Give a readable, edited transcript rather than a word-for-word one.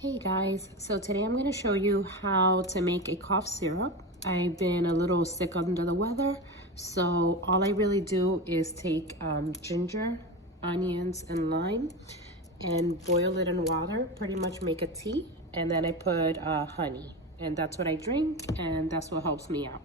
Hey guys, so today I'm going to show you how to make a cough syrup. I've been a little sick under the weather, so all I really do is take ginger, onions, and lime and boil it in water, pretty much make a tea, and then I put honey, and that's what I drink, and that's what helps me out.